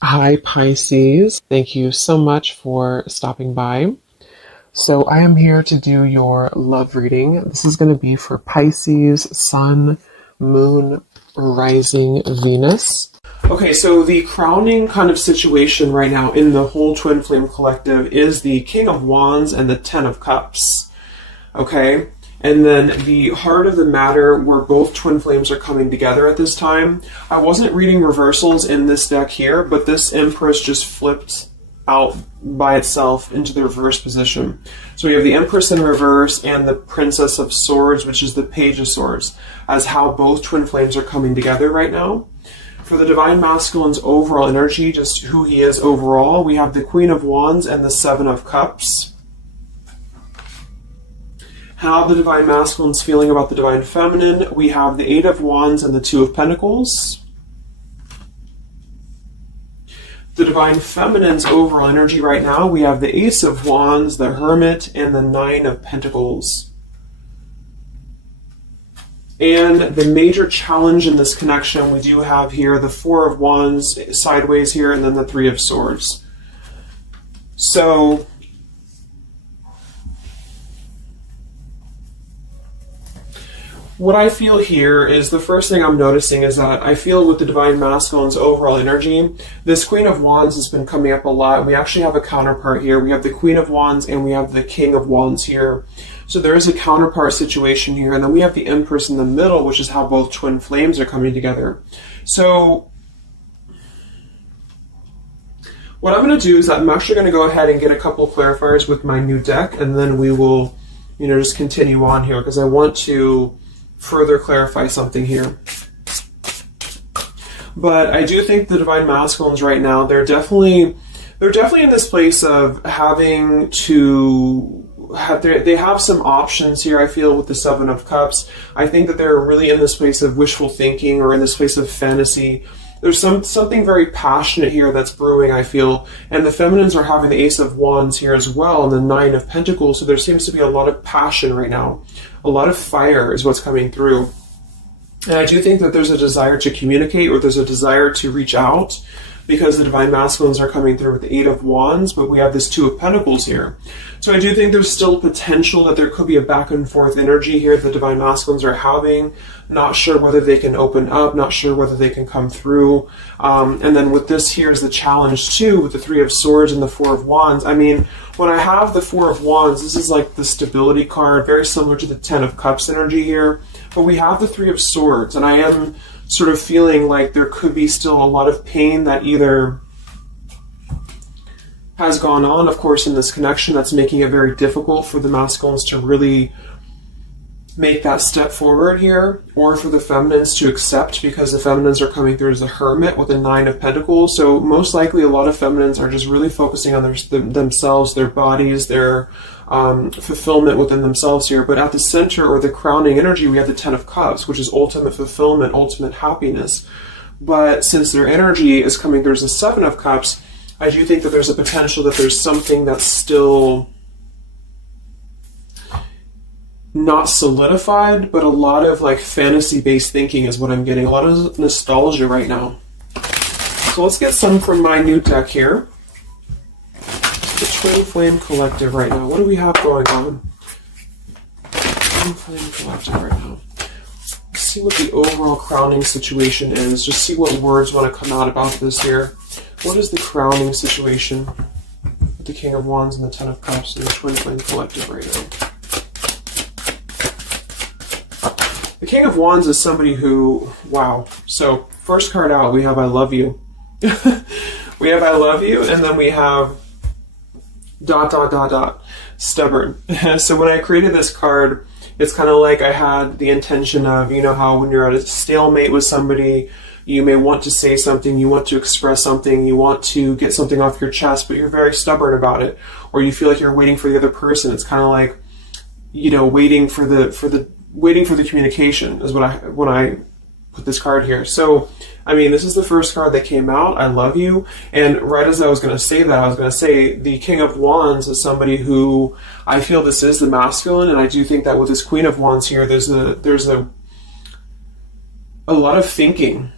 Hi, Pisces. Thank you so much for stopping by. So, I am here to do your love reading. This is going to be for Pisces, Sun, Moon, Rising, Venus. Okay, so the crowning kind of situation right now in the whole Twin Flame Collective is the King of Wands and the Ten of Cups. Okay? And then the heart of the matter where both twin flames are coming together at this time. I wasn't reading reversals in this deck here, but this Empress just flipped out by itself into the reverse position. So we have the Empress in reverse and the Princess of Swords, which is the Page of Swords, as how both twin flames are coming together right now. For the Divine Masculine's overall energy, just who he is overall, we have the Queen of Wands and the Seven of Cups. How the Divine Masculine's feeling about the Divine Feminine, we have the Eight of Wands and the Two of Pentacles. The Divine Feminine's overall energy right now, we have the Ace of Wands, the Hermit, and the Nine of Pentacles. And the major challenge in this connection, we do have here the Four of Wands sideways here, and then the Three of Swords. So what I feel here is the first thing I'm noticing is that I feel with the Divine Masculine's overall energy, this Queen of Wands has been coming up a lot. We actually have a counterpart here. We have the Queen of Wands and we have the King of Wands here. So there is a counterpart situation here. And then we have the Empress in the middle, which is how both twin flames are coming together. So what I'm going to do is I'm actually going to go ahead and get a couple of clarifiers with my new deck. And then we will, just continue on here because I want to further clarify something here. But I do think the Divine Masculines right now, they're definitely in this place of having to have they have some options here, I feel, with the Seven of Cups. I think that they're really in this place of wishful thinking or in this place of fantasy. There's something very passionate here that's brewing, I feel. And the feminines are having the Ace of Wands here as well and the Nine of Pentacles. So there seems to be a lot of passion right now. A lot of fire is what's coming through. And I do think that there's a desire to communicate or there's a desire to reach out because the Divine Masculines are coming through with the Eight of Wands, but we have this Two of Pentacles here. So I do think there's still potential that there could be a back and forth energy here the Divine Masculines are having. Not sure whether they can open up, not sure whether they can come through. And then with this here is the challenge too, with the Three of Swords and the Four of Wands. I mean, when I have the Four of Wands, this is like the stability card, very similar to the Ten of Cups energy here. But we have the Three of Swords, and I am sort of feeling like there could be still a lot of pain that either has gone on, of course, in this connection that's making it very difficult for the masculines to really make that step forward here, or for the feminines to accept, because the feminines are coming through as the Hermit with the Nine of Pentacles. So most likely a lot of feminines are just really focusing on themselves, their bodies, their fulfillment within themselves here. But at the center, or the crowning energy, we have the Ten of Cups, which is ultimate fulfillment, ultimate happiness. But since their energy is coming through as the Seven of Cups, I do think that there's a potential that there's something that's still not solidified, but a lot of like fantasy-based thinking is what I'm getting. A lot of nostalgia right now. So let's get some from my new deck here. The Twin Flame Collective right now. What do we have going on? Twin Flame Collective right now. Let's see what the overall crowning situation is. Just see what words want to come out about this here. What is the crowning situation with the King of Wands and the Ten of Cups and the Twin Flame Collective right now? The King of Wands is somebody who, wow. So first card out, we have I love you. We have I love you, and then we have ... stubborn. So when I created this card, it's kind of like I had the intention of, how when you're at a stalemate with somebody, you may want to say something, you want to express something, you want to get something off your chest, but you're very stubborn about it, or you feel like you're waiting for the other person. It's kind of like, waiting for the communication is when I put this card here. So, I mean, this is the first card that came out, I love you. And right as I was going to say that, I was going to say the King of Wands is somebody who I feel this is the masculine. And I do think that with this Queen of Wands here, there's a lot of thinking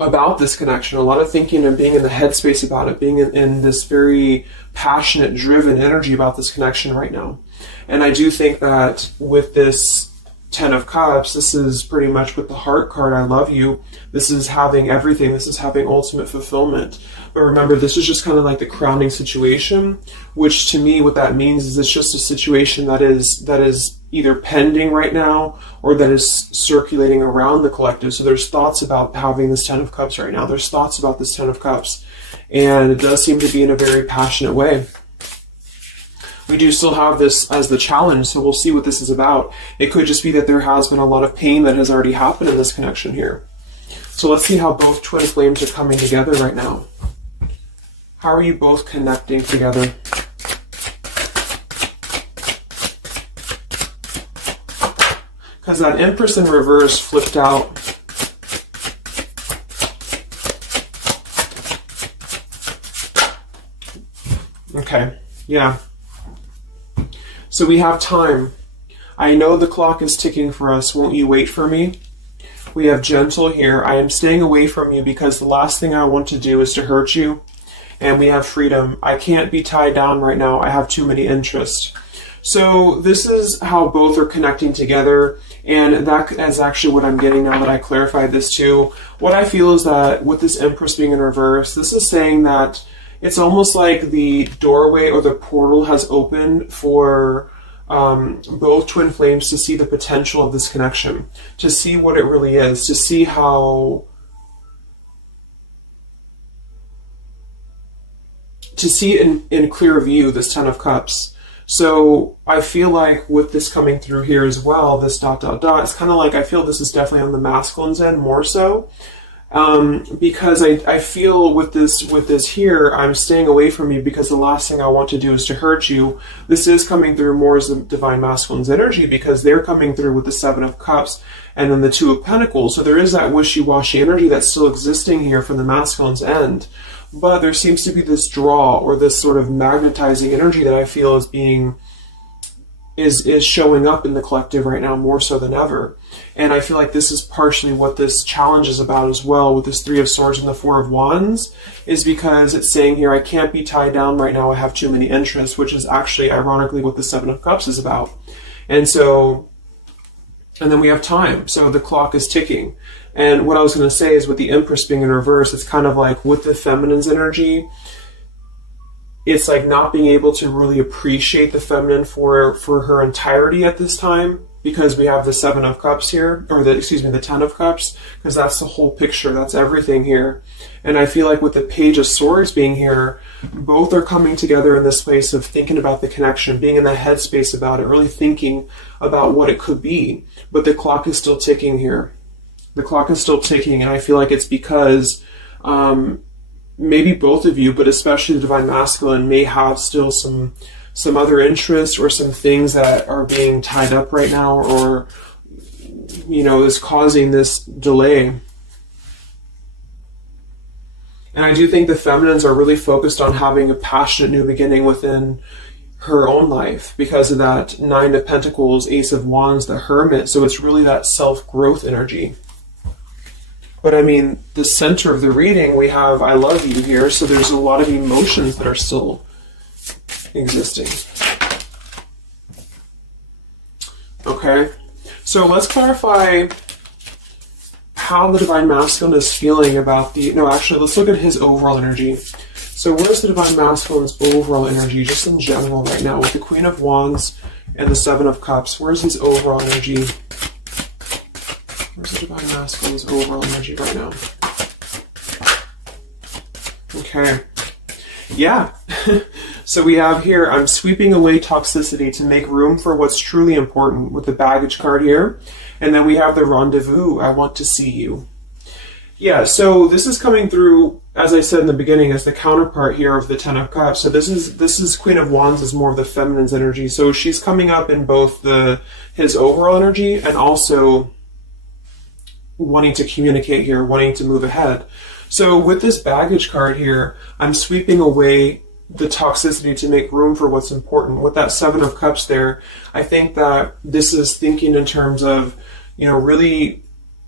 about this connection, a lot of thinking and being in the headspace about it, being in this very passionate, driven energy about this connection right now. And I do think that with this Ten of Cups, this is pretty much with the heart card, I love you. This is having everything. This is having ultimate fulfillment. But remember, this is just kind of like the crowning situation, which to me, what that means is it's just a situation that is either pending right now or that is circulating around the collective. So there's thoughts about having this Ten of Cups right now. There's thoughts about this Ten of Cups. And it does seem to be in a very passionate way. We do still have this as the challenge, so we'll see what this is about. It could just be that there has been a lot of pain that has already happened in this connection here. So let's see how both twin flames are coming together right now. How are you both connecting together? Because that Empress in reverse flipped out. Okay, yeah. So we have time. I know the clock is ticking for us. Won't you wait for me? We have gentle here. I am staying away from you because the last thing I want to do is to hurt you. And we have freedom. I can't be tied down right now. I have too many interests. So this is how both are connecting together. And that is actually what I'm getting now that I clarified this too. What I feel is that with this Empress being in reverse, this is saying that it's almost like the doorway or the portal has opened for both twin flames to see the potential of this connection, to see what it really is, to see how, to see it in clear view, this Ten of Cups. So I feel like with this coming through here as well, this dot, dot, dot, it's kind of like I feel this is definitely on the masculine's end more so. Because I feel with this here, I'm staying away from you because the last thing I want to do is to hurt you. This is coming through more as the Divine Masculine's energy because they're coming through with the Seven of Cups and then the Two of Pentacles. So there is that wishy-washy energy that's still existing here from the masculine's end. But there seems to be this draw or this sort of magnetizing energy that I feel is being is showing up in the collective right now more so than ever. And I feel like this is partially what this challenge is about as well with this Three of Swords and the Four of Wands, is because it's saying here, I can't be tied down right now, I have too many interests, which is actually ironically what the Seven of Cups is about. And so, and then we have time. So the clock is ticking. And what I was going to say is with the Empress being in reverse, it's kind of like with the feminine's energy, it's like not being able to really appreciate the feminine for her entirety at this time, because we have the Seven of Cups here, or the Ten of Cups, because that's the whole picture, that's everything here. And I feel like with the Page of Swords being here, both are coming together in this place of thinking about the connection, being in that headspace about it, really thinking about what it could be. But the clock is still ticking here. The clock is still ticking, and I feel like it's because maybe both of you, but especially the Divine Masculine, may have still some other interests or some things that are being tied up right now, or, you know, is causing this delay. And I do think the feminines are really focused on having a passionate new beginning within her own life because of that Nine of Pentacles, Ace of Wands, the Hermit. So it's really that self-growth energy. But I mean, the center of the reading, we have I love you here, so there's a lot of emotions that are still existing. Okay, so let's clarify how the Divine Masculine is feeling about the, no, actually, let's look at his overall energy. So where's the Divine Masculine's overall energy, just in general right now, with the Queen of Wands and the Seven of Cups? Where's his overall energy? Where's the Divine Masculine's overall energy right now? Okay. Yeah. So we have here, I'm sweeping away toxicity to make room for what's truly important, with the Baggage card here. And then we have the Rendezvous, I want to see you. Yeah, so this is coming through, as I said in the beginning, as the counterpart here of the Ten of Cups. So this is Queen of Wands is more of the feminine's energy. So she's coming up in both his overall energy and also wanting to communicate here, wanting to move ahead. So with this Baggage card here, I'm sweeping away the toxicity to make room for what's important. With that Seven of Cups there, I think that this is thinking in terms of, you know, really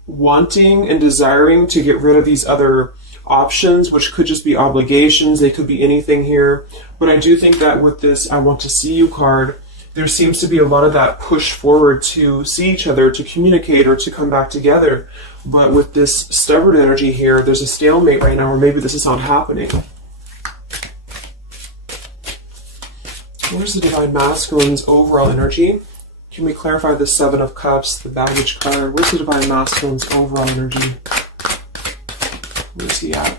wanting and desiring to get rid of these other options, which could just be obligations. They could be anything here. But I do think that with this I want to see you card, there seems to be a lot of that push forward to see each other, to communicate, or to come back together. But with this stubborn energy here, there's a stalemate right now, or maybe this is not happening. Where's the Divine Masculine's overall energy? Can we clarify the Seven of Cups, the baggage card? Where's the Divine Masculine's overall energy? Where's he at?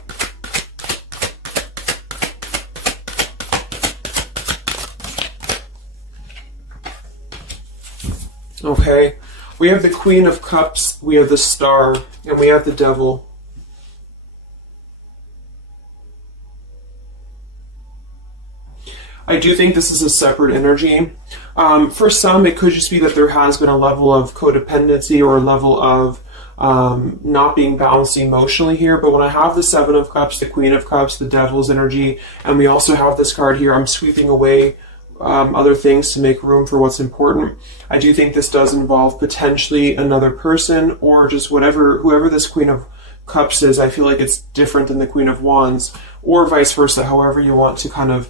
Okay, we have the Queen of Cups, we have the Star, and we have the Devil. I do think this is a separate energy. For some, it could just be that there has been a level of codependency or a level of not being balanced emotionally here. But when I have the Seven of Cups, the Queen of Cups, the Devil's energy, and we also have this card here, I'm sweeping away other things to make room for what's important. I do think this does involve potentially another person, or just whoever this Queen of Cups is. I feel like it's different than the Queen of Wands, or vice versa, however you want to kind of...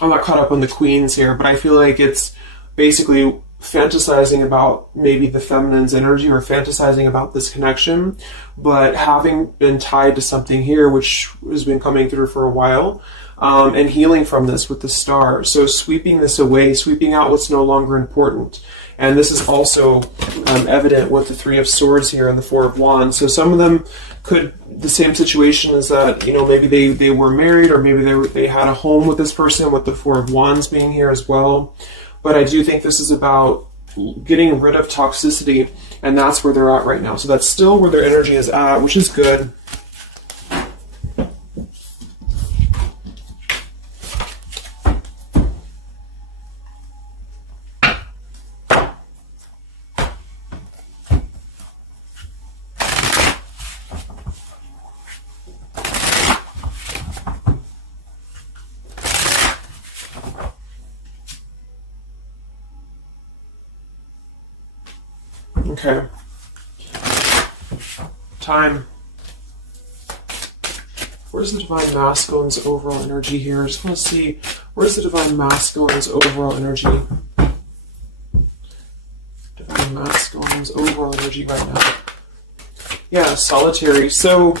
I'm not caught up on the queens here, but I feel like it's basically fantasizing about maybe the feminine's energy, or fantasizing about this connection, but having been tied to something here which has been coming through for a while, and healing from this with the Star. So sweeping this away, sweeping out what's no longer important. And this is also evident with the Three of Swords here and the Four of Wands. So some of them could, the same situation is that, you know, maybe they were married, or maybe they had a home with this person, with the Four of Wands being here as well. But I do think this is about getting rid of toxicity, and that's where they're at right now. So that's still where their energy is at, which is good. Okay. Time. Where's the Divine Masculine's overall energy here? I just want to see, where's the Divine Masculine's overall energy? Divine Masculine's overall energy right now. Yeah, solitary. So...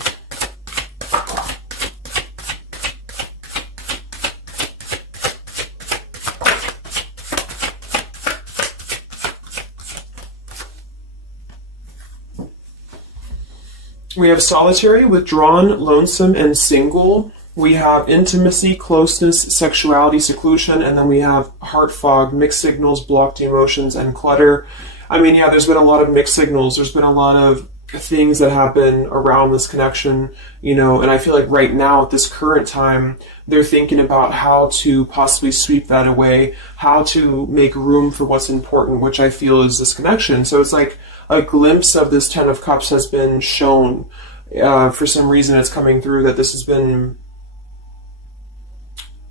we have solitary, withdrawn, lonesome, and single. We have intimacy, closeness, sexuality, seclusion, and then we have heart fog, mixed signals, blocked emotions, and clutter. I mean, yeah, there's been a lot of mixed signals. There's been a lot of things that happen around this connection, you know, and I feel like right now at this current time, they're thinking about how to possibly sweep that away, how to make room for what's important, which I feel is this connection. So it's like a glimpse of this Ten of Cups has been shown. For some reason it's coming through that this has been,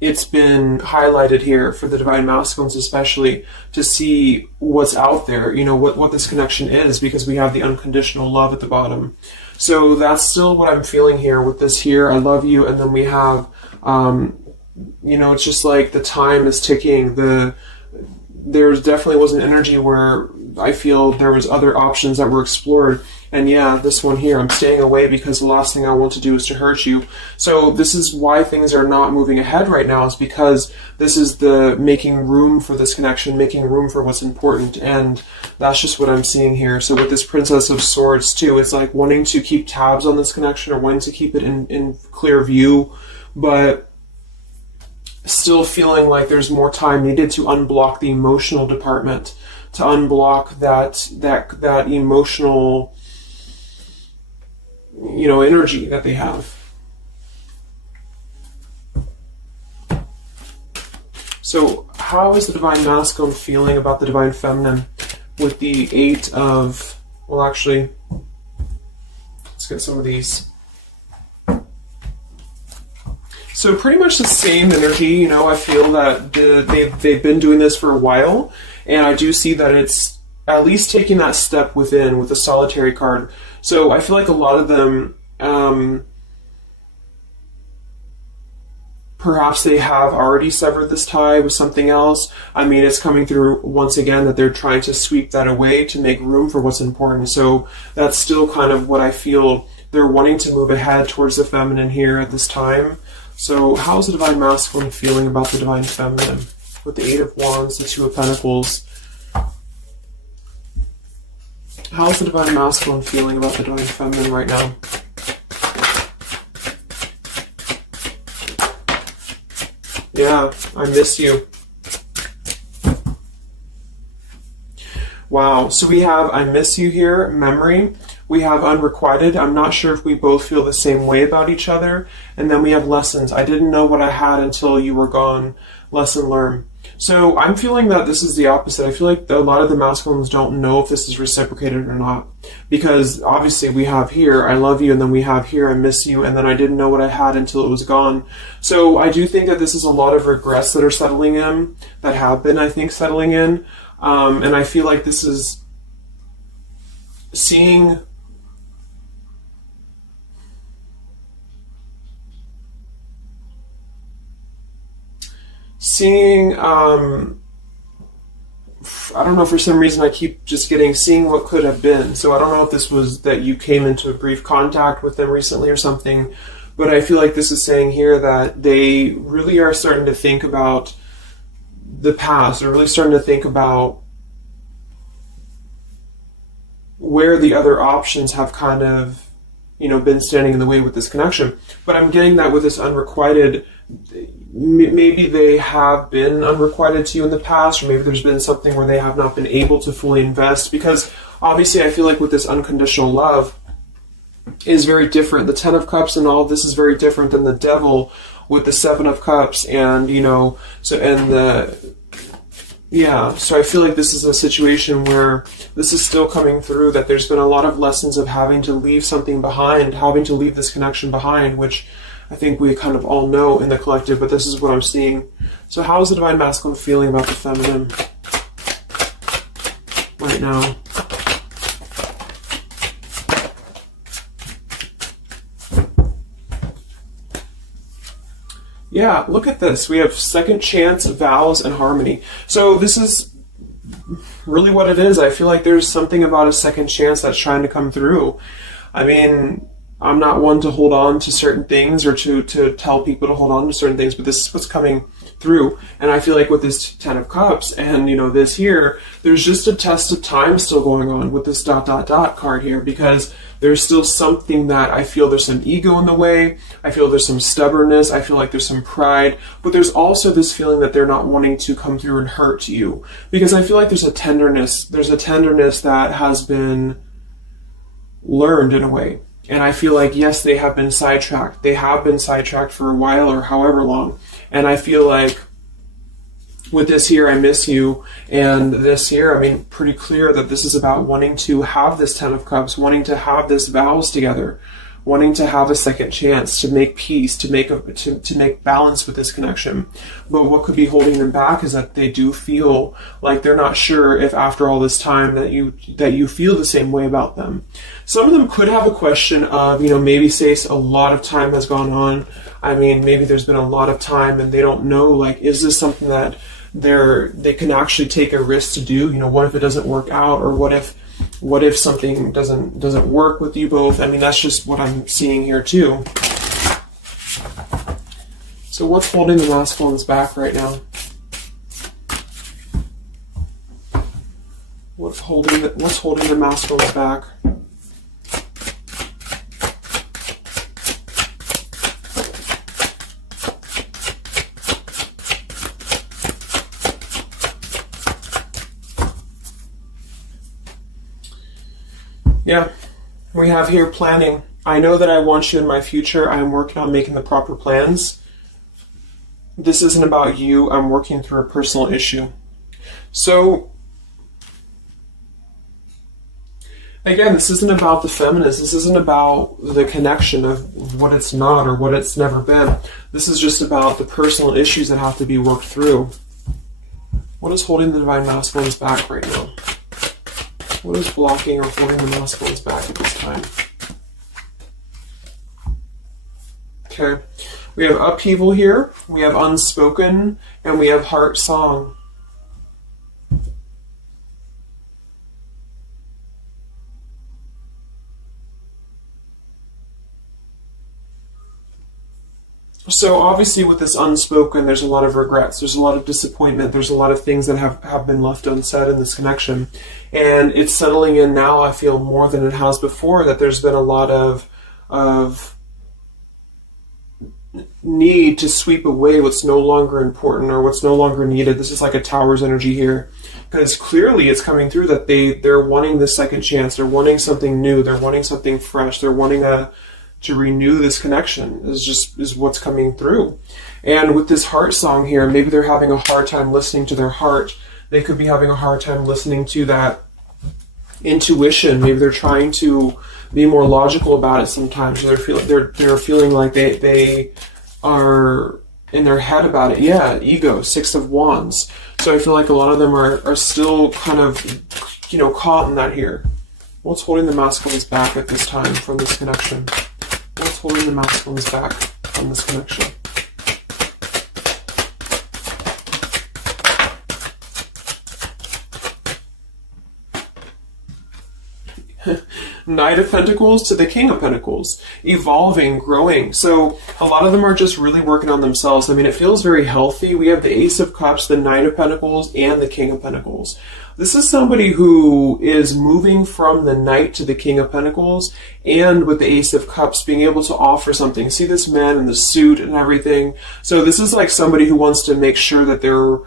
it's been highlighted here for the Divine Masculines especially, to see what's out there, you know, what this connection is, because we have the unconditional love at the bottom. So that's still what I'm feeling here with this here, I love you, and then we have, you know, it's just like the time is ticking. There definitely was an energy where I feel there was other options that were explored. And yeah, this one here, I'm staying away because the last thing I want to do is to hurt you. So this is why things are not moving ahead right now, is because this is the making room for this connection, making room for what's important. And that's just what I'm seeing here. So with this Princess of Swords too, it's like wanting to keep tabs on this connection, or wanting to keep it in clear view, but still feeling like there's more time needed to unblock the emotional department, to unblock that emotional, you know, energy that they have. So how is the Divine Masculine feeling about the Divine Feminine with the Eight of, well, actually, let's get some of these. So pretty much the same energy, you know. I feel that they've been doing this for a while, and I do see that it's at least taking that step within with the solitary card. So I feel like a lot of them, perhaps they have already severed this tie with something else. I mean, it's coming through once again that they're trying to sweep that away to make room for what's important. So that's still kind of what I feel. They're wanting to move ahead towards the feminine here at this time. So how's the Divine Masculine feeling about the Divine Feminine? With the Eight of Wands, the Two of Pentacles. How's the Divine Masculine feeling about the Divine Feminine right now? Yeah, I miss you. Wow, so we have I miss you here, memory. We have unrequited. I'm not sure if we both feel the same way about each other. And then we have lessons. I didn't know what I had until you were gone. Lesson learned. So I'm feeling that this is the opposite. I feel like a lot of the masculines don't know if this is reciprocated or not. Because obviously we have here, I love you, and then we have here, I miss you, and then I didn't know what I had until it was gone. So I do think that this is a lot of regrets that are settling in, that have been, I think, settling in. And I feel like this is seeing I don't know, for some reason I keep just seeing what could have been. So I don't know if this was that you came into a brief contact with them recently or something, but I feel like this is saying here that they really are starting to think about the past. They're really starting to think about where the other options have kind of, been standing in the way with this connection. But I'm getting that with this unrequited, maybe they have been unrequited to you in the past, or maybe there's been something where they have not been able to fully invest, because obviously I feel like with this unconditional love is very different. The Ten of Cups and all of this is very different than the Devil with the Seven of Cups, and so I feel like this is a situation where this is still coming through, that there's been a lot of lessons of having to leave something behind, having to leave this connection behind, which I think we kind of all know in the collective, but this is what I'm seeing. So how is the Divine Masculine feeling about the feminine right now? Yeah, look at this. We have second chance, vows, and harmony. So this is really what it is. I feel like there's something about a second chance that's trying to come through. I mean, I'm not one to hold on to certain things or to tell people to hold on to certain things, but this is what's coming through. And I feel like with this Ten of Cups and, this here, there's just a test of time still going on with this ... card here, because there's still something that I feel there's some ego in the way. I feel there's some stubbornness. I feel like there's some pride, but there's also this feeling that they're not wanting to come through and hurt you, because I feel like there's a tenderness that has been learned in a way. And I feel like, yes, they have been sidetracked. They have been sidetracked for a while or however long. And I feel like with this here, I miss you, and this here, I mean, pretty clear that this is about wanting to have this Ten of Cups, wanting to have this vows together, wanting to have a second chance to make peace, to make balance with this connection. But what could be holding them back is that they do feel like they're not sure if after all this time that you feel the same way about them. Some of them could have a question of, maybe say a lot of time has gone on. I mean, maybe there's been a lot of time and they don't know, like, is this something that they can actually take a risk to do? What if it doesn't work out, or what if something doesn't work with you both? I mean, that's just what I'm seeing here too. So what's holding the masculines back right now? What's holding the masculines back? Yeah, we have here planning. I know that I want you in my future. I'm working on making the proper plans. This isn't about you. I'm working through a personal issue. So, again, this isn't about the feminist. This isn't about the connection of what it's not or what it's never been. This is just about the personal issues that have to be worked through. What is holding the Divine Masculines back right now? What is blocking or holding the masculines back at this time? Okay. We have upheaval here, we have unspoken, and we have heart song. So obviously with this unspoken, there's a lot of regrets, there's a lot of disappointment, there's a lot of things that have been left unsaid in this connection. And it's settling in now, I feel, more than it has before, that there's been a lot of need to sweep away what's no longer important or what's no longer needed. This is like a tower's energy here. Because clearly it's coming through that they're wanting this second chance, they're wanting something new, they're wanting something fresh, they're wanting to renew this connection is what's coming through. And with this heart song here, maybe they're having a hard time listening to their heart. They could be having a hard time listening to that intuition. Maybe they're trying to be more logical about it sometimes. Or they're feeling like they are in their head about it. Yeah, ego, 6 of Wands. So I feel like a lot of them are still kind of, caught in that here. What's holding the masculines back at this time from this connection? What's holding the masculines back from this connection? Knight of Pentacles to the King of Pentacles. Evolving, growing. So a lot of them are just really working on themselves. I mean, it feels very healthy. We have the Ace of Cups, the Knight of Pentacles, and the King of Pentacles. This is somebody who is moving from the Knight to the King of Pentacles, and with the Ace of Cups being able to offer something. See this man in the suit and everything. So this is like somebody who wants to make sure that they're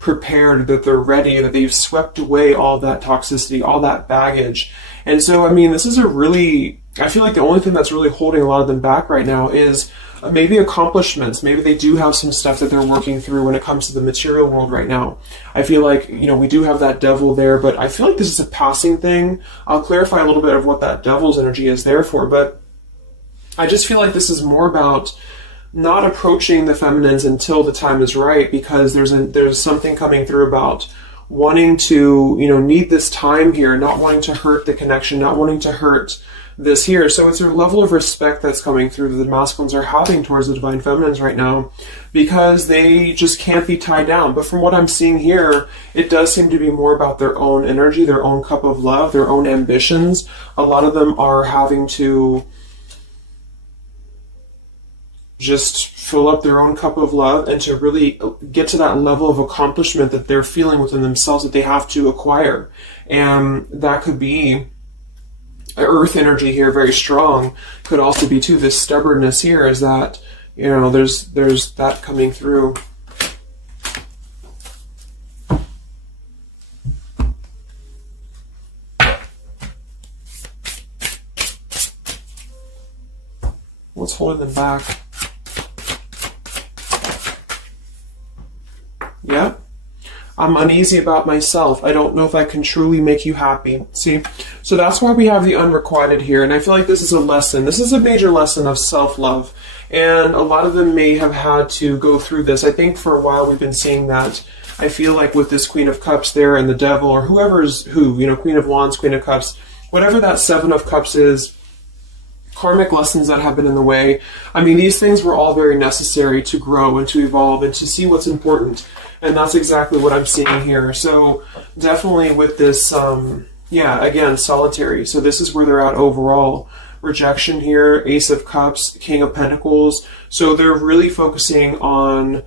prepared, that they're ready, that they've swept away all that toxicity, all that baggage. And so, I mean, this is I feel like the only thing that's really holding a lot of them back right now is maybe accomplishments. Maybe they do have some stuff that they're working through when it comes to the material world right now. I feel like, we do have that devil there, but I feel like this is a passing thing. I'll clarify a little bit of what that devil's energy is there for, but I just feel like this is more about not approaching the feminines until the time is right, because there's something coming through about wanting to, need this time here, not wanting to hurt the connection, not wanting to hurt this here. So it's a level of respect that's coming through that the masculines are having towards the divine feminines right now, because they just can't be tied down. But from what I'm seeing here, it does seem to be more about their own energy, their own cup of love, their own ambitions. A lot of them are having to just fill up their own cup of love and to really get to that level of accomplishment that they're feeling within themselves that they have to acquire. And that could be earth energy here, very strong. Could also be too this stubbornness here, is that, there's that coming through. What's holding them back? Yeah. I'm uneasy about myself. I don't know if I can truly make you happy. See? So that's why we have the unrequited here. And I feel like this is a lesson. This is a major lesson of self-love. And a lot of them may have had to go through this. I think for a while we've been seeing that. I feel like with this Queen of Cups there and the Devil, or whoever's who, Queen of Wands, Queen of Cups, whatever that Seven of Cups is, karmic lessons that have been in the way. I mean, these things were all very necessary to grow and to evolve and to see what's important. And that's exactly what I'm seeing here. So definitely with this, again, solitary. So this is where they're at overall. Rejection here, Ace of Cups, King of Pentacles. So they're really focusing on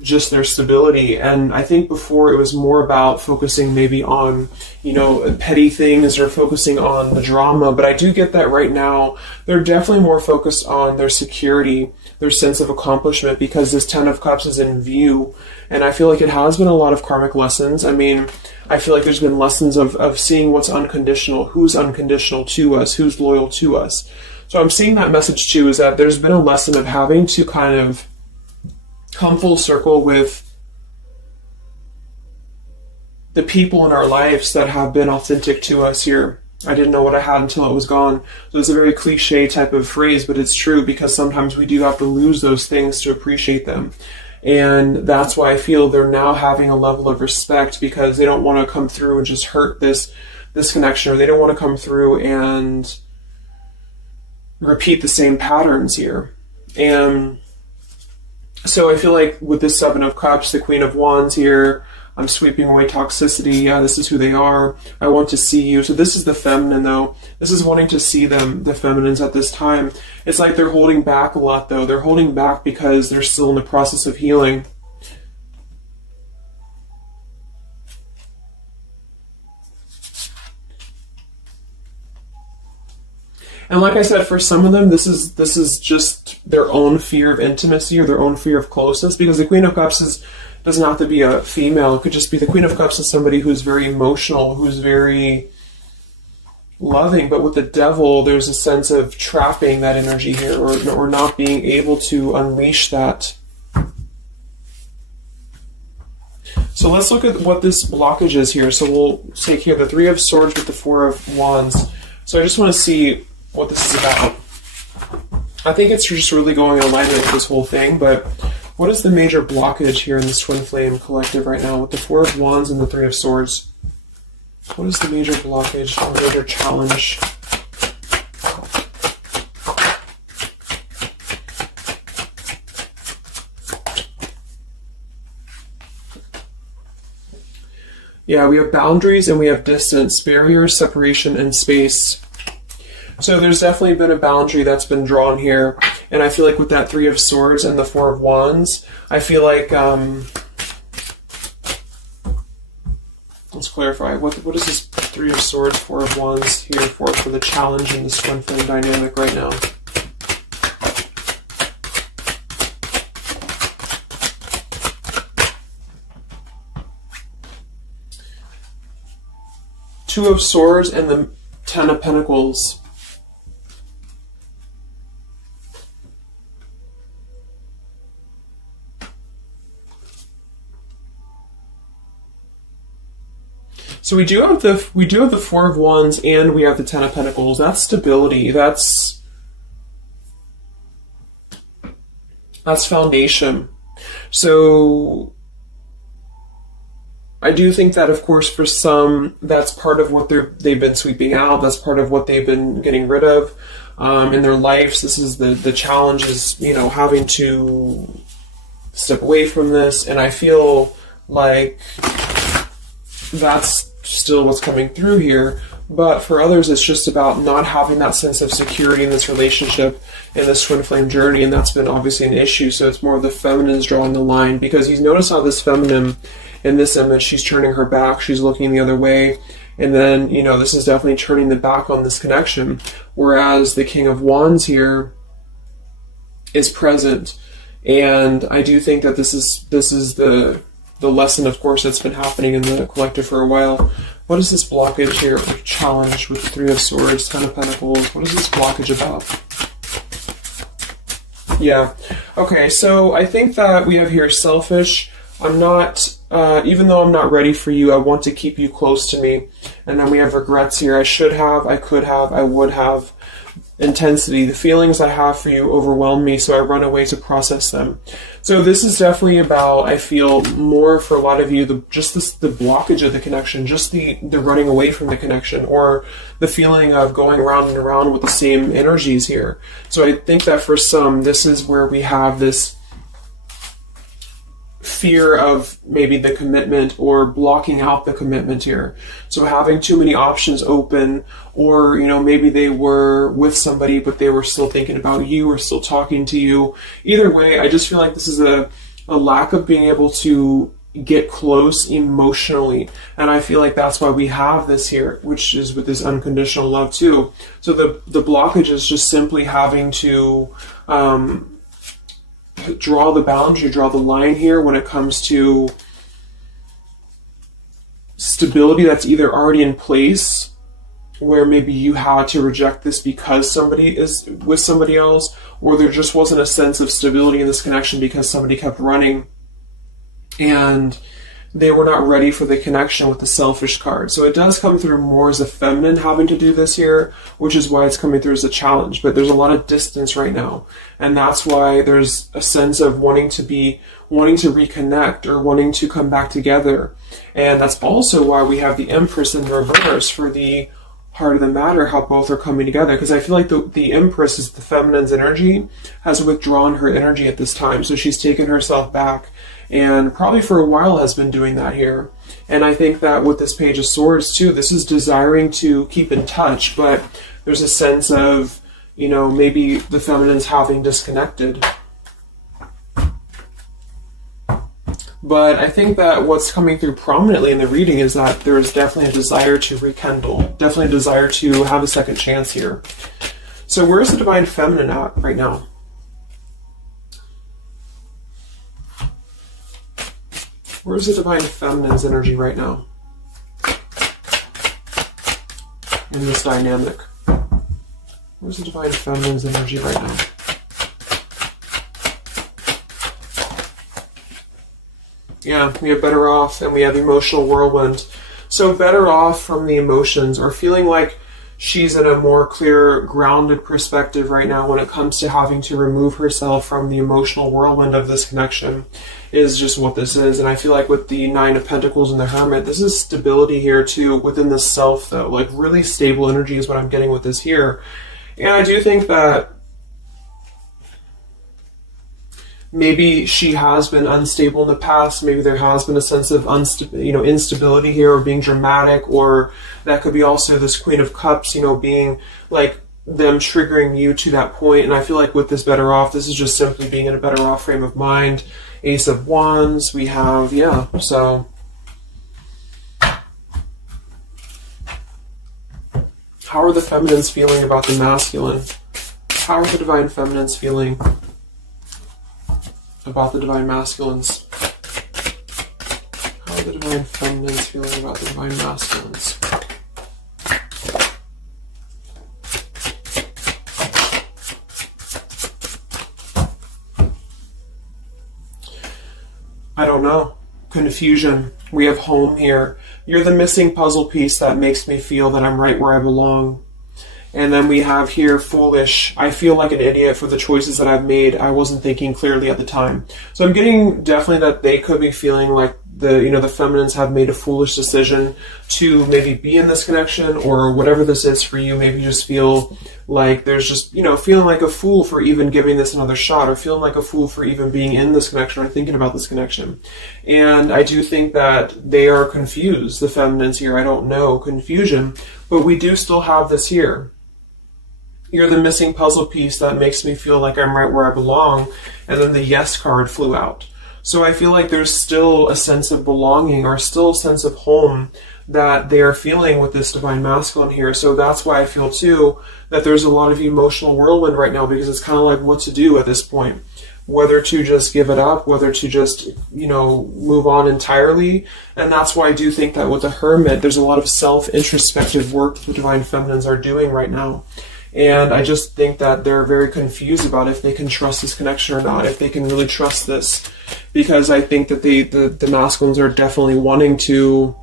just their stability. And I think before it was more about focusing maybe on, petty things or focusing on the drama. But I do get that right now they're definitely more focused on their security, their sense of accomplishment, because this Ten of Cups is in view. And I feel like it has been a lot of karmic lessons. I mean, I feel like there's been lessons of seeing what's unconditional, who's unconditional to us, who's loyal to us. So I'm seeing that message too, is that there's been a lesson of having to kind of come full circle with the people in our lives that have been authentic to us here. I didn't know what I had until it was gone. So it's a very cliche type of phrase, but it's true, because sometimes we do have to lose those things to appreciate them. And that's why I feel they're now having a level of respect, because they don't want to come through and just hurt this this connection, or they don't want to come through and repeat the same patterns here. And so I feel like with this Seven of Cups, the Queen of Wands here, I'm sweeping away toxicity. Yeah, this is who they are. I want to see you. So this is the feminine, though. This is wanting to see them, the feminines at this time. It's like they're holding back a lot, though. They're holding back because they're still in the process of healing. And like I said, for some of them, this is just their own fear of intimacy or their own fear of closeness, because the Queen of Cups doesn't have to be a female. It could just be the Queen of Cups is somebody who's very emotional, who's very loving. But with the Devil, there's a sense of trapping that energy here, or not being able to unleash that. So let's look at what this blockage is here. So we'll take here the Three of Swords with the Four of Wands. So I just want to see what this is about. I think it's just really going in alignment with this whole thing, but what is the major blockage here in this Twin Flame collective right now with the Four of Wands and the Three of Swords? What is the major blockage or major challenge? Yeah, we have boundaries and we have distance, barriers, separation, and space. So there's definitely been a boundary that's been drawn here. And I feel like with that Three of Swords and the Four of Wands, I feel like, let's clarify, what is this Three of Swords, Four of Wands here for the challenge in this Twin Flame dynamic right now? Two of Swords and the Ten of Pentacles. So we do have the Four of Wands and we have the Ten of Pentacles. That's stability. That's foundation. So I do think that, of course, for some, that's part of what they've been sweeping out. That's part of what they've been getting rid of in their lives. This is the challenge is, having to step away from this. And I feel like that's still what's coming through here. But for others, it's just about not having that sense of security in this relationship, in this Twin Flame journey. And that's been obviously an issue. So it's more of the feminines drawing the line, because you notice how this feminine in this image, she's turning her back, she's looking the other way, and then, this is definitely turning the back on this connection, whereas the King of Wands here is present. And I do think that this is the lesson, of course, that's been happening in the collective for a while. What is this blockage here, or challenge with the Three of Swords, Ten of Pentacles? What is this blockage about? Yeah, okay, so I think that we have here selfish. I'm not, even though I'm not ready for you, I want to keep you close to me. And then we have regrets here. I should have, I could have, I would have. Intensity. The feelings I have for you overwhelm me, so I run away to process them. So this is definitely about, I feel, more for a lot of you, the blockage of the connection, just the running away from the connection, or the feeling of going around and around with the same energies here. So I think that for some, this is where we have this fear of maybe the commitment, or blocking out the commitment here. So having too many options open, or maybe they were with somebody but they were still thinking about you or still talking to you. Either way, I just feel like this is a lack of being able to get close emotionally, and I feel like that's why we have this here, which is with this unconditional love too. So the blockage is just simply having to draw the boundary, draw the line here when it comes to stability that's either already in place, where maybe you had to reject this because somebody is with somebody else, or there just wasn't a sense of stability in this connection because somebody kept running. And they were not ready for the connection with the selfish card. So it does come through more as a feminine having to do this here, which is why it's coming through as a challenge. But there's a lot of distance right now. And that's why there's a sense of wanting to reconnect or wanting to come back together. And that's also why we have the Empress in reverse for the heart of the matter, how both are coming together. Because I feel like the Empress is the feminine's energy, has withdrawn her energy at this time. So she's taken herself back, and probably for a while has been doing that here. And I think that with this Page of Swords too, this is desiring to keep in touch, but there's a sense of, you know, maybe the feminine's having disconnected. But I think that what's coming through prominently in the reading is that there's definitely a desire to rekindle, definitely a desire to have a second chance here. So where's the Divine Feminine at right now? Where's the Divine Feminine's energy right now in this dynamic? Where's the Divine Feminine's energy right now? Yeah, we have Better Off and we have Emotional Whirlwind. So Better Off from the emotions, or feeling like she's in a more clear, grounded perspective right now when it comes to having to remove herself from the emotional whirlwind of this connection, is just what this is. And I feel like with the Nine of Pentacles and the Hermit, this is stability here too within the self, though. Like really stable energy is what I'm getting with this here. And I do think that maybe she has been unstable in the past. Maybe there has been a sense of instability here, or being dramatic, or that could be also this Queen of Cups, being like them triggering you to that point. And I feel like with this Better Off, this is just simply being in a better off frame of mind. Ace of Wands, we have, so how are the feminines feeling about the masculine? How are the Divine Feminines feeling about the Divine Masculines? How are the Divine Feminines feeling about the Divine Masculines? I don't know. Confusion. We have Home here. You're the missing puzzle piece that makes me feel that I'm right where I belong. And then we have here Foolish. I feel like an idiot for the choices that I've made. I wasn't thinking clearly at the time. So I'm getting definitely that they could be feeling like the feminines have made a foolish decision to maybe be in this connection, or whatever this is for you. Maybe you just feel like there's just, feeling like a fool for even giving this another shot, or feeling like a fool for even being in this connection or thinking about this connection. And I do think that they are confused, the feminines here. I don't know, confusion, but we do still have this here. You're the missing puzzle piece that makes me feel like I'm right where I belong. And then the Yes card flew out. So I feel like there's still a sense of belonging, or still a sense of home that they are feeling with this Divine Masculine here. So that's why I feel too that there's a lot of emotional whirlwind right now, because it's kind of like what to do at this point. Whether to just give it up, whether to just, move on entirely. And that's why I do think that with the Hermit, there's a lot of self-introspective work the Divine Feminines are doing right now. And I just think that they're very confused about if they can trust this connection or not, if they can really trust this. Because I think that the masculines are definitely wanting to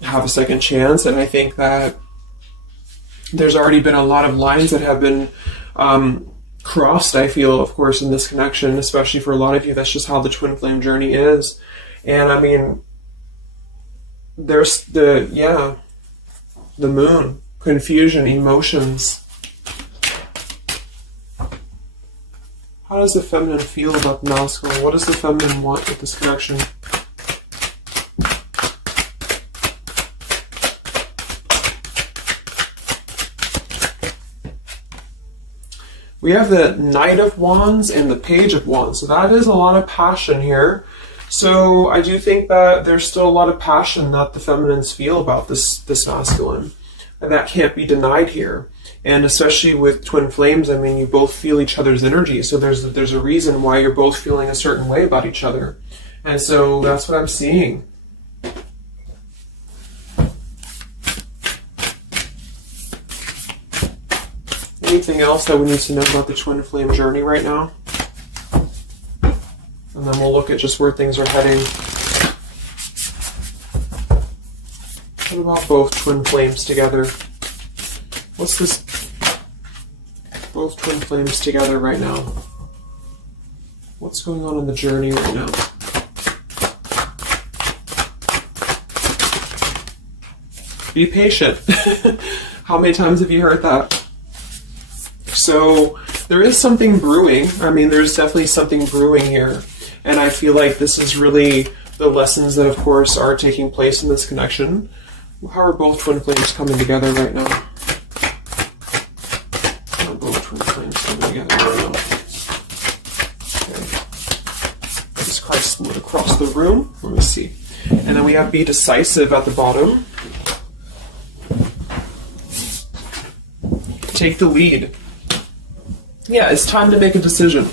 have a second chance. And I think that there's already been a lot of lines that have been crossed, I feel, of course, in this connection, especially for a lot of you. That's just how the twin flame journey is. And I mean, there's the Moon. Confusion, emotions. How does the feminine feel about the masculine? What does the feminine want with this connection? We have the Knight of Wands and the Page of Wands. So that is a lot of passion here. So I do think that there's still a lot of passion that the feminines feel about this masculine. And that can't be denied here. And especially with twin flames, I mean, you both feel each other's energy. So there's a reason why you're both feeling a certain way about each other. And so that's what I'm seeing. Anything else that we need to know about the twin flame journey right now? And then we'll look at just where things are heading. What about both twin flames together? What's this? Both twin flames together right now. What's going on in the journey right now? Be patient. How many times have you heard that? So there is something brewing. I mean, there's definitely something brewing here. And I feel like this is really the lessons that, of course, are taking place in this connection. How are both twin flames coming together right now? How are both twin flames coming together right now? Okay. This card split across the room. Let me see. And then we have be decisive at the bottom. Take the lead. Yeah, it's time to make a decision.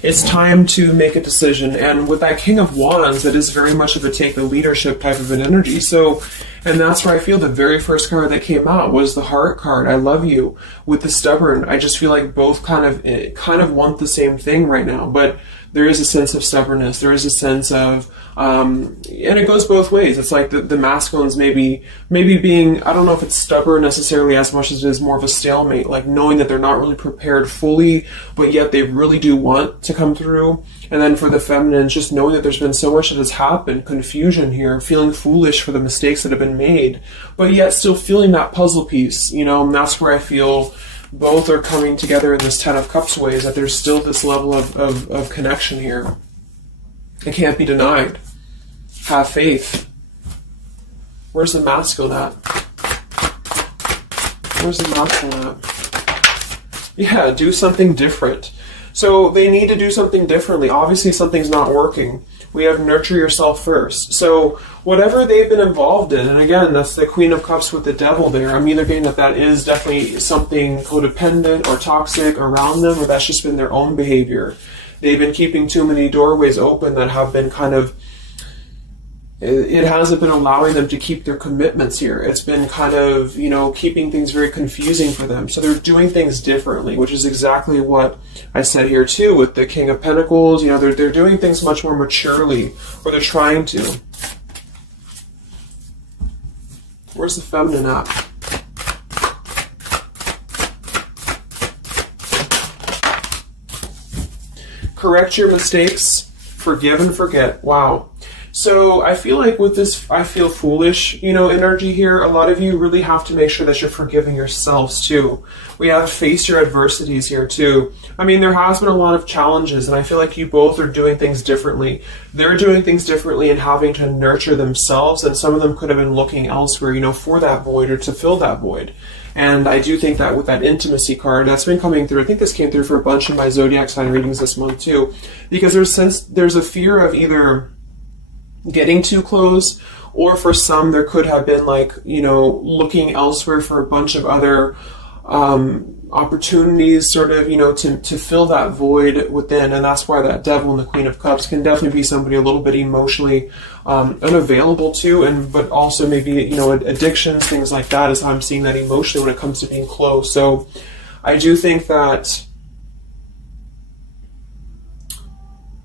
It's time to make a decision. And with that King of Wands, that is very much of a take the leadership type of an energy. So, and that's where I feel the very first card that came out was the Heart card. I love you. With the Stubborn, I just feel like both kind of want the same thing right now. But there is a sense of stubbornness. There is a sense of, and it goes both ways. It's like the masculines maybe being, I don't know if it's stubborn necessarily as much as it is more of a stalemate, like knowing that they're not really prepared fully, but yet they really do want to come through. And then for the feminines, just knowing that there's been so much that has happened, confusion here, feeling foolish for the mistakes that have been made, but yet still feeling that puzzle piece, you know, and that's where I feel both are coming together in this Ten of Cups ways, that there's still this level of connection here. It can't be denied. Have faith. Where's the masculine at? Where's the masculine at? Yeah, do something different. So they need to do something differently. Obviously something's not working. We have nurture yourself first. So whatever they've been involved in, and again, that's the Queen of Cups with the Devil there. I'm either getting that is definitely something codependent or toxic around them, or that's just been their own behavior. They've been keeping too many doorways open that have been kind of, it hasn't been allowing them to keep their commitments here. It's been kind of, you know, keeping things very confusing for them. So they're doing things differently, which is exactly what I said here too with the King of Pentacles. You know, they're doing things much more maturely, or they're trying to. Where's the feminine at? Correct your mistakes, forgive and forget. Wow. So I feel like with this, I feel foolish, you know, energy here. A lot of you really have to make sure that you're forgiving yourselves too. We have to face your adversities here too. I mean, there has been a lot of challenges, and I feel like you both are doing things differently. They're doing things differently and having to nurture themselves, and some of them could have been looking elsewhere, you know, for that void or to fill that void. And I do think that with that intimacy card, that's been coming through. I think this came through for a bunch of my zodiac sign readings this month too, because there's a fear of either getting too close, or for some there could have been like, you know, looking elsewhere for a bunch of other opportunities, sort of, you know, to fill that void within. And that's why that Devil and the Queen of Cups can definitely be somebody a little bit emotionally unavailable to, and but also maybe, you know, addictions, things like that, is how I'm seeing that emotionally when it comes to being close. So I do think that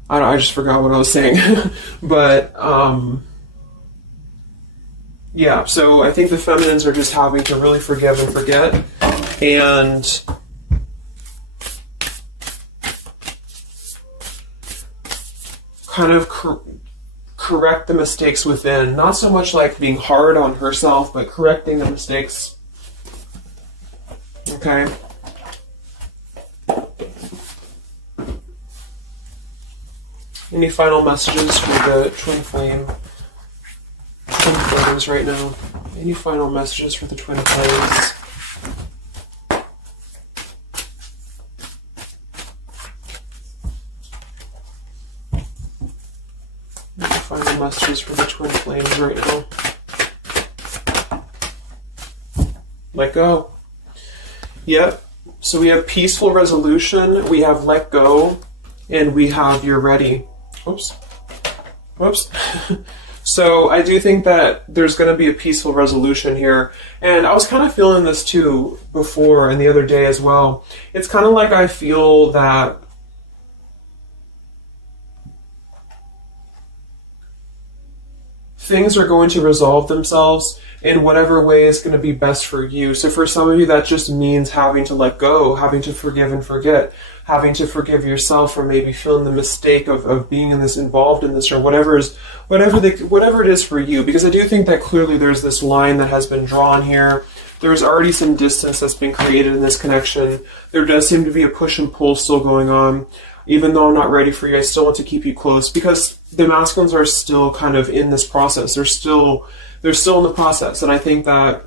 I just forgot what I was saying. But, yeah, so I think the feminines are just having to really forgive and forget, and kind of correct the mistakes within. Not so much like being hard on herself, but correcting the mistakes. Okay? Any final messages for the twin flames right now? Any final messages for the twin flames? Any final messages for the twin flames right now? Let go. Yep. So we have peaceful resolution, we have let go, and we have you're ready. Oops. Whoops. So I do think that there's going to be a peaceful resolution here. And I was kind of feeling this too before and the other day as well. It's kind of like I feel that things are going to resolve themselves in whatever way is going to be best for you. So for some of you, that just means having to let go, having to forgive and forget, having to forgive yourself for maybe feeling the mistake of being in this, involved in this, or whatever it is for you. Because I do think that clearly there's this line that has been drawn here. There's already some distance that's been created in this connection. There does seem to be a push and pull still going on. Even though I'm not ready for you, I still want to keep you close, because the masculines are still kind of in this process. They're still in the process. And I think that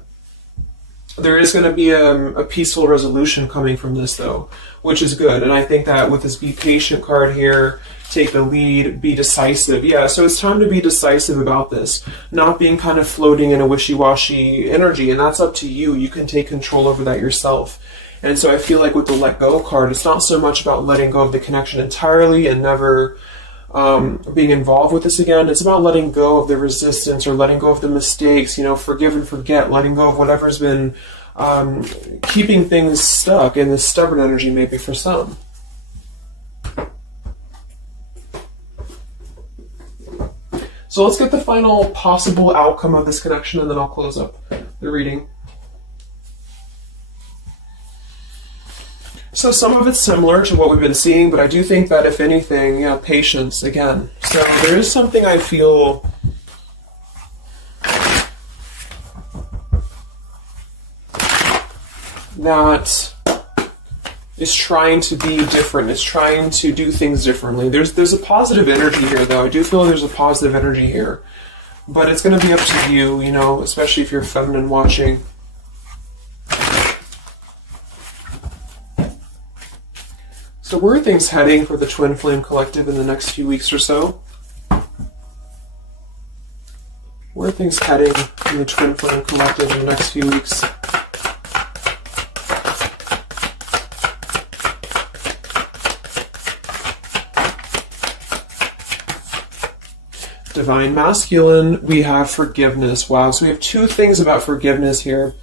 there is going to be a peaceful resolution coming from this, though, which is good. And I think that with this be patient card here, take the lead, be decisive. Yeah, so it's time to be decisive about this, not being kind of floating in a wishy-washy energy. And that's up to you. You can take control over that yourself. And so I feel like with the let go card, it's not so much about letting go of the connection entirely and never being involved with this again. It's about letting go of the resistance, or letting go of the mistakes, forgive and forget, letting go of whatever's been keeping things stuck in this stubborn energy, maybe for some. So let's get the final possible outcome of this connection, and then I'll close up the reading. So some of it's similar to what we've been seeing, but I do think that if anything, patience again. So there is something I feel that is trying to be different. It's trying to do things differently. There's a positive energy here, though. I do feel there's a positive energy here, but it's going to be up to you, especially if you're feminine watching. So where are things heading for the Twin Flame Collective in the next few weeks or so? Where are things heading in the Twin Flame Collective in the next few weeks? Divine Masculine, we have forgiveness. Wow, so we have two things about forgiveness here.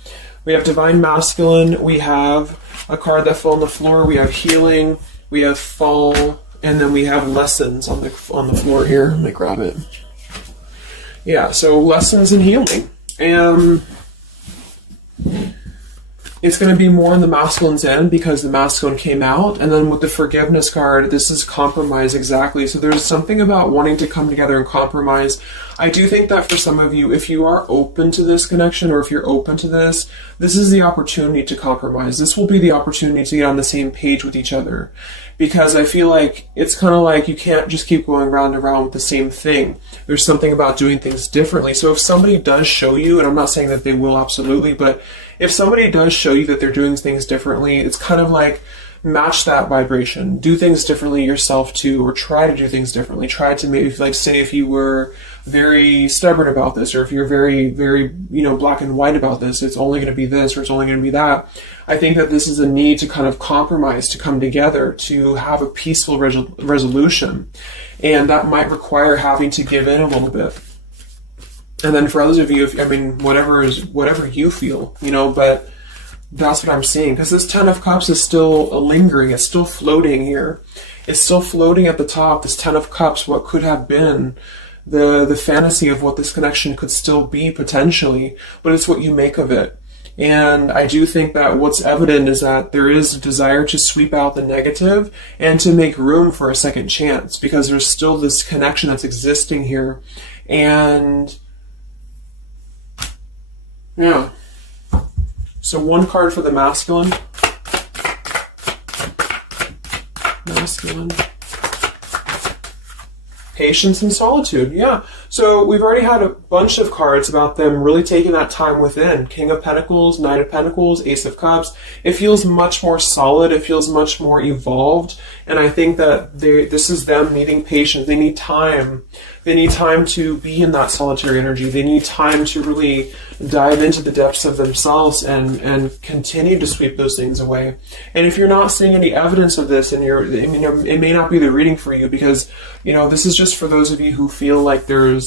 We have Divine Masculine, we have a card that fell on the floor, we have healing, we have fall, and then we have lessons on the floor here. Let me grab it. Yeah, so lessons and healing. And it's going to be more on the masculine's end because the masculine came out. And then with the forgiveness card, this is compromise exactly. So there's something about wanting to come together and compromise. I do think that for some of you, if you are open to this connection, or if you're open to this is the opportunity to compromise. This will be the opportunity to get on the same page with each other. Because I feel like it's kind of like you can't just keep going round and round with the same thing. There's something about doing things differently. So if somebody does show you, and I'm not saying that they will absolutely, but if somebody does show you that they're doing things differently, it's kind of like match that vibration. Do things differently yourself too, or try to do things differently. Try to maybe, like, say if you were very stubborn about this, or if you're very, very, black and white about this, it's only going to be this, or it's only going to be that. I think that this is a need to kind of compromise, to come together, to have a peaceful resolution. And that might require having to give in a little bit. And then for others of you, whatever you feel, but that's what I'm seeing. Because this Ten of Cups is still lingering. It's still floating here. It's still floating at the top. This Ten of Cups, what could have been the fantasy of what this connection could still be potentially, but it's what you make of it. And I do think that what's evident is that there is a desire to sweep out the negative and to make room for a second chance, because there's still this connection that's existing here. And yeah. So one card for the masculine. Masculine. Patience and solitude. Yeah. So we've already had a bunch of cards about them really taking that time within. King of Pentacles, Knight of Pentacles, Ace of Cups. It feels much more solid. It feels much more evolved. And I think that this is them needing patience. They need time. They need time to be in that solitary energy. They need time to really dive into the depths of themselves and continue to sweep those things away. And if you're not seeing any evidence of this, and it may not be the reading for you, because, this is just for those of you who feel like there's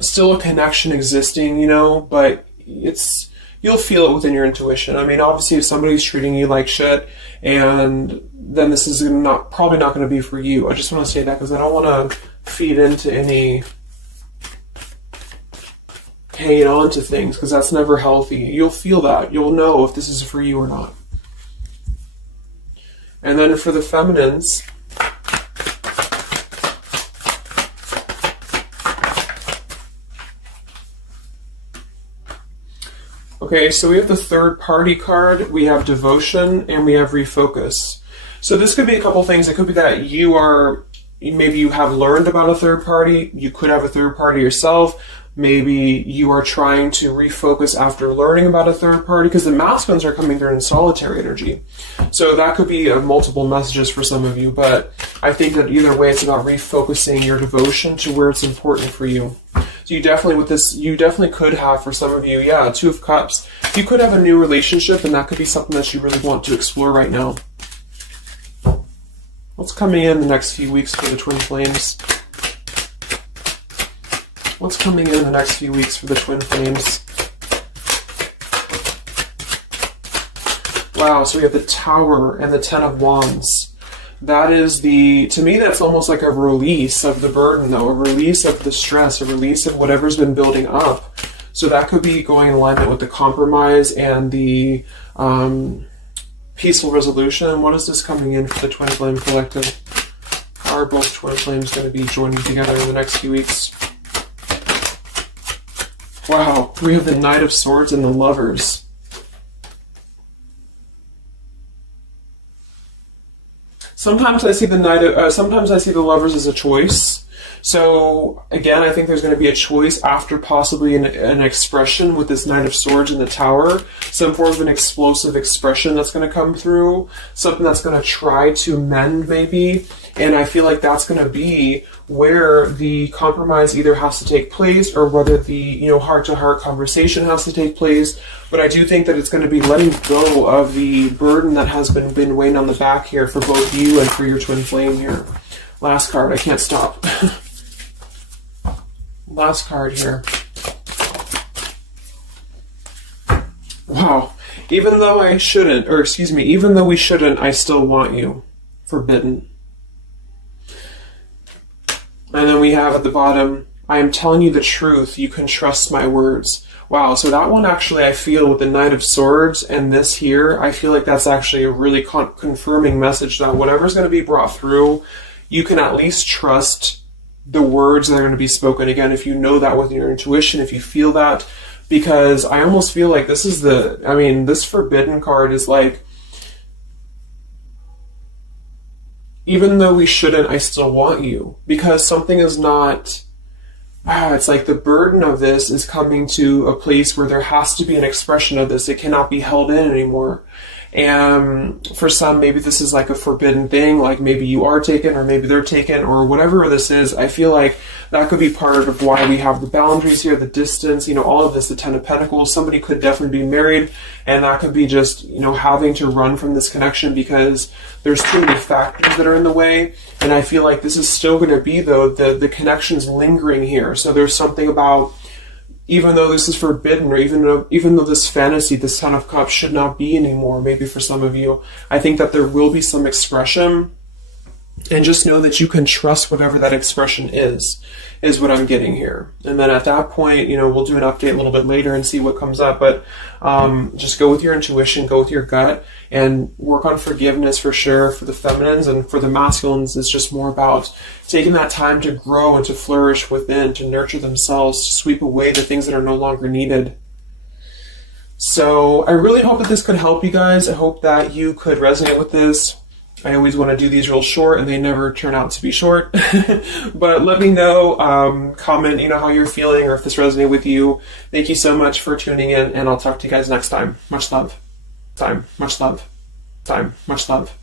still a connection existing, but you'll feel it within your intuition. Obviously, if somebody's treating you like shit, and then this is probably not going to be for you. I just want to say that because I don't want to feed into any hanging on to things, because that's never healthy. You'll feel that. You'll know if this is for you or not. And then for the feminines, okay, so we have the third party card, we have devotion, and we have refocus. So this could be a couple things. It could be that maybe you have learned about a third party. You could have a third party yourself. Maybe you are trying to refocus after learning about a third party, because the masculines are coming through in solitary energy. So that could be multiple messages for some of you, but I think that either way, it's about refocusing your devotion to where it's important for you. So you definitely could have, for some of you, yeah, Two of Cups. You could have a new relationship, and that could be something that you really want to explore right now. What's coming in the next few weeks for the twin flames? What's coming in the next few weeks for the twin flames? Wow, so we have the Tower and the Ten of Wands. That is to me, that's almost like a release of the burden, though, a release of the stress, a release of whatever's been building up. So that could be going in alignment with the compromise and the peaceful resolution. What is this coming in for the twin flame collective? How are both twin flames going to be joining together in the next few weeks? Wow, we have the Knight of Swords and the Lovers. Sometimes I see sometimes I see the Lovers as a choice. So again, I think there's going to be a choice after possibly an expression with this Knight of Swords in the Tower. Some form of an explosive expression that's going to come through. Something that's going to try to mend, maybe. And I feel like that's going to be where the compromise either has to take place, or whether the heart-to-heart conversation has to take place. But I do think that it's going to be letting go of the burden that has been weighing on the back here for both you and for your twin flame here. Last card, I can't stop. Last card here. Wow. Even though we shouldn't, I still want you. Forbidden. And then we have at the bottom, I am telling you the truth, you can trust my words. Wow, so that one actually, I feel with the Knight of Swords and this here, I feel like that's actually a really confirming message that whatever's going to be brought through, you can at least trust the words that are going to be spoken. Again, if you know that with your intuition, if you feel that, because I almost feel like this is this Forbidden card is like, even though we shouldn't, I still want you. Because something is not... it's like the burden of this is coming to a place where there has to be an expression of this. It cannot be held in anymore. And for some, maybe this is like a forbidden thing, like maybe you are taken or maybe they're taken or whatever this is. I feel like that could be part of why we have the boundaries here, the distance, all of this, the Ten of Pentacles. Somebody could definitely be married, and that could be just, having to run from this connection because there's too many factors that are in the way. And I feel like this is still going to be, though, the connection's lingering here. So there's something about, even though this is forbidden, or even though this fantasy, this Ten of Cups should not be anymore, maybe for some of you, I think that there will be some expression, and just know that you can trust whatever that expression is what I'm getting here. And then at that point, we'll do an update a little bit later and see what comes up, but just go with your intuition, go with your gut, and work on forgiveness for sure for the feminines, and for the masculines, it's just more about taking that time to grow and to flourish within, to nurture themselves, to sweep away the things that are no longer needed. So I really hope that this could help you guys. I hope that you could resonate with this. I always want to do these real short, and they never turn out to be short. But let me know, comment, how you're feeling, or if this resonated with you. Thank you so much for tuning in, and I'll talk to you guys next time. Much love. Much love. Much love.